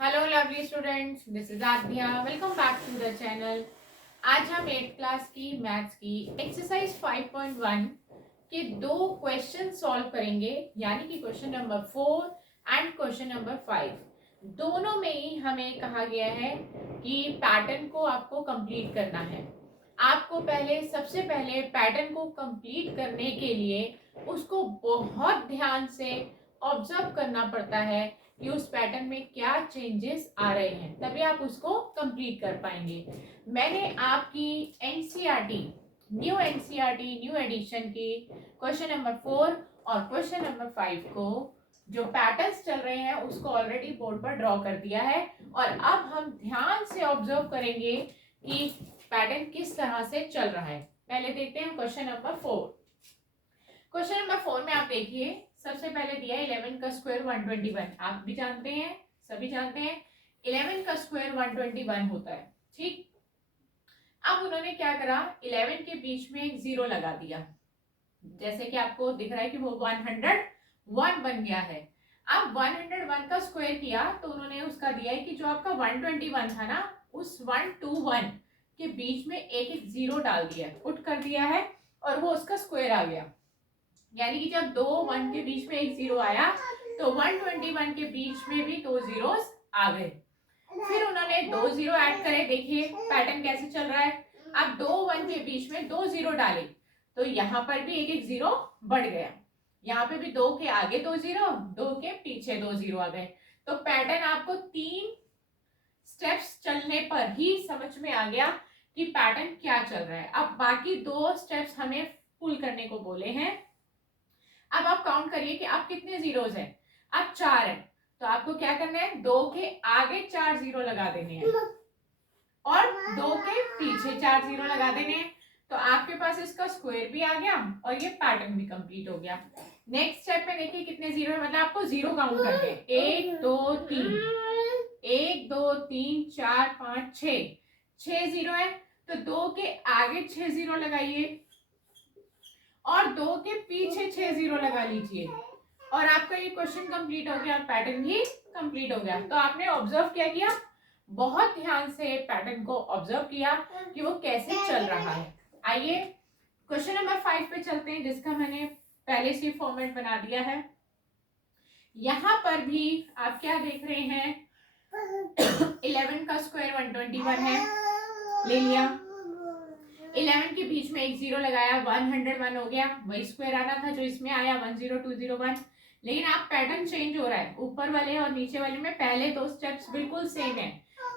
Hello lovely students, this is Aadya. Welcome back to the channel. आज हम 8th class की maths की exercise 5.1 के दो क्वेश्चन सॉल्व करेंगे, यानी कि question number 4 and question number 5। दोनों में ही हमें कहा गया है कि पैटर्न को आपको कंप्लीट करना है। आपको सबसे पहले पैटर्न को कंप्लीट करने के लिए उसको बहुत ध्यान से ऑब्जर्व करना पड़ता है कि उस पैटर्न में क्या चेंजेस आ रहे हैं, तभी आप उसको कंप्लीट कर पाएंगे। मैंने आपकी एनसीईआरटी न्यू एडिशन की क्वेश्चन नंबर 4 और क्वेश्चन नंबर 5 को जो पैटर्न्स चल रहे हैं उसको ऑलरेडी बोर्ड पर ड्रॉ कर दिया है, और अब हम ध्यान से ऑब्जर्व करेंगे कि पैटर्न किस तरह से चल रहा है। पहले देखते हैं क्वेश्चन नंबर 4। क्वेश्चन नंबर 4 में आप देखिए, सबसे पहले दिया है 11 का स्क्वायर 121। आप भी जानते हैं, सभी जानते हैं 11 का स्क्वायर 121 होता है। ठीक, अब उन्होंने क्या करा, 11 के बीच में एक जीरो लगा दिया, जैसे कि आपको दिख रहा है कि वो 101 बन गया है। अब 101 का स्क्वायर किया तो उन्होंने उसका दिया है कि जो आपका 121 था ना, उस 121 के बीच में एक एक जीरो डाल दिया, पुट कर दिया है, और वो उसका स्क्वायर आ गया। यानी कि जब दो 1 के बीच में एक जीरो आया तो 121 के बीच में भी दो जीरोस आ गए। फिर उन्होंने दो जीरो ऐड करे, देखिए पैटर्न कैसे चल रहा है। अब दो 1 के बीच में दो जीरो डाले तो यहाँ पर भी एक एक जीरो बढ़ गया, यहाँ पे भी दो के आगे दो जीरो, दो के पीछे दो जीरो आ गए। तो पैटर्न आपको 3 स्टेप्स चलने पर ही समझ में आ गया कि पैटर्न क्या चल रहा है। अब बाकी दो स्टेप्स हमें फुल करने को बोले हैं। अब आप काउंट करिए कि आप कितने जीरोस हैं। अब 4 है तो आपको क्या करना है, दो के आगे 4 जीरो लगा देने हैं और दो के पीछे 4 जीरो लगा देने हैं। तो आपके पास इसका स्क्वायर भी आ गया और ये पैटर्न भी कंप्लीट हो गया। नेक्स्ट स्टेप में देखिए कितने जीरो है, मतलब आपको जीरो काउंट करने हैं। 1 2 3, 1 2 3 4 5 6 जीरो है, तो दो के आगे 6 जीरो लगाइए और दो के पीछे 6 जीरो लगा लीजिए, और आपका ये क्वेश्चन कंप्लीट हो गया, पैटर्न भी कंप्लीट हो गया। तो आपने ऑब्जर्व क्या किया, बहुत ध्यान से पैटर्न को ऑब्जर्व किया कि वो कैसे चल रहा है। आइए क्वेश्चन नंबर 5 पे चलते हैं, जिसका मैंने पहले से फॉर्मेट बना दिया है। यहां पर भी आप क्या देख रहे हैं, 11 का स्क्वायर 121 है, ले लिया। 11 के बीच में एक जीरो लगाया, 101 हो गया, वही स्क्वायर आना था जो इसमें आया 10201। लेकिन आप पैटर्न चेंज हो रहा है, ऊपर वाले और नीचे वाले में पहले दो स्टेप्स बिल्कुल सेम है,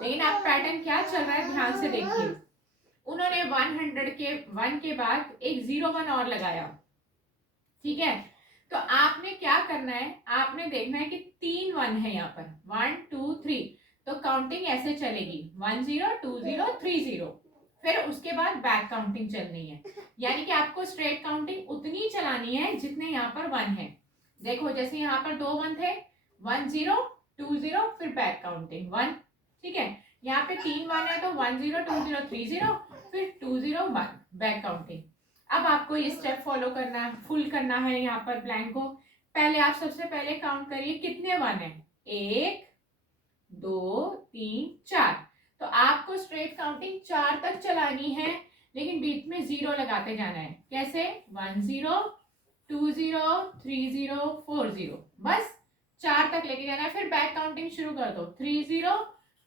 लेकिन आप पैटर्न क्या चल रहा है ध्यान से देखिए। उन्होंने 100 के 1 के बाद एक 01 और लगाया, ठीक है। तो आपने क्या करना है, आपने देखना है कि 3 1 है यहाँ पर, 1 2 3, तो काउंटिंग ऐसे चलेगी 1 0 2 0 3 0, फिर उसके बाद बैक काउंटिंग चलनी है। यानी कि आपको स्ट्रेट काउंटिंग उतनी चलानी है जितने यहाँ पर 1 है। देखो जैसे यहाँ पर 2 1 थे, 1 0 2 0, फिर बैक काउंटिंग 1, ठीक है। यहाँ पे 3 1 है तो 1 0 2 0 3 0, फिर 2 0 1, बैक काउंटिंग। अब आपको ये स्टेप फॉलो करना है, फुल करना है यहाँ पर ब्लैंक को। पहले आप सबसे पहले काउंट करिए कितने 1 है, 1 2 3 4। तो आपको स्ट्रेट काउंटिंग 4 तक चलानी है, लेकिन बीच में जीरो लगाते जाना है। कैसे, 1 0 2 0 3 0 4 0, बस 4 तक लेके जाना है। फिर बैक काउंटिंग शुरू कर दो, 3 0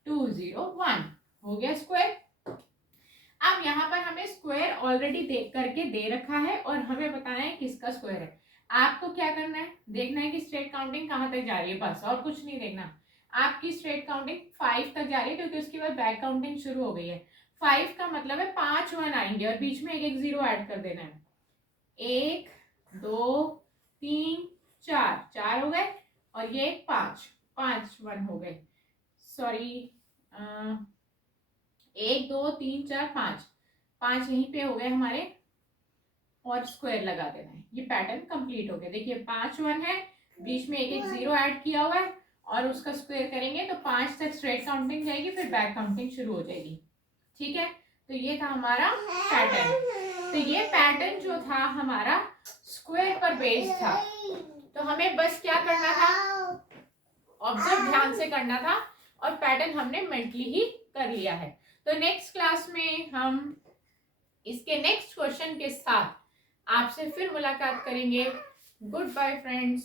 2 0 1, हो गया स्क्वायर। अब यहाँ पर हमें स्क्वायर ऑलरेडी देख करके दे रखा है और हमें बताना है किसका स्क्वायर है। आपको क्या करना है, देखना है कि स्ट्रेट काउंटिंग कहाँ तक जा रही है, बस और कुछ नहीं देखना। आपकी स्ट्रेट काउंटिंग 5 तक जा रही है, क्योंकि उसके बाद बैक काउंटिंग शुरू हो गई है। 5 का मतलब है 5 1 आएंगे और बीच में एक एक जीरो ऐड कर देना है। 1 2 3 4, 4 हो गए, और ये 5 5 1 हो गए, सॉरी 1 2 3 4 5 5 यहीं पे हो गए हमारे, और स्क्वायर लगा देना है। ये पैटर्न कंप्लीट हो गया। देखिए 5 1 है, बीच में एक एक जीरो ऐड किया हुआ है, और उसका स्क्वायर करेंगे तो 5 तक स्ट्रेट काउंटिंग जाएगी, फिर बैक काउंटिंग शुरू हो जाएगी, ठीक है। तो ये था हमारा पैटर्न। तो ये पैटर्न जो था हमारा स्क्वायर पर बेस्ड था, तो हमें बस क्या करना था, ऑब्जर्व ध्यान से करना था और पैटर्न हमने मेंटली ही कर लिया है। तो नेक्स्ट क्लास में हम इसके नेक्स्ट क्वेश्चन के साथ आपसे फिर मुलाकात करेंगे। Good bye friends.